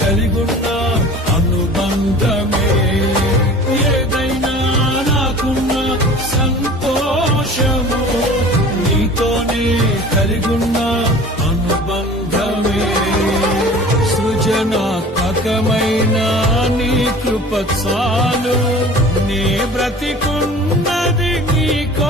కలిగొడ అనుబంధమే ఏదైనా నాకున్న సంతోషము నీతోనే కలిగొన్న అనుబంధమే సృజనాత్మకమైన నీ కృపసాలు నీ బ్రతికున్నది నీకో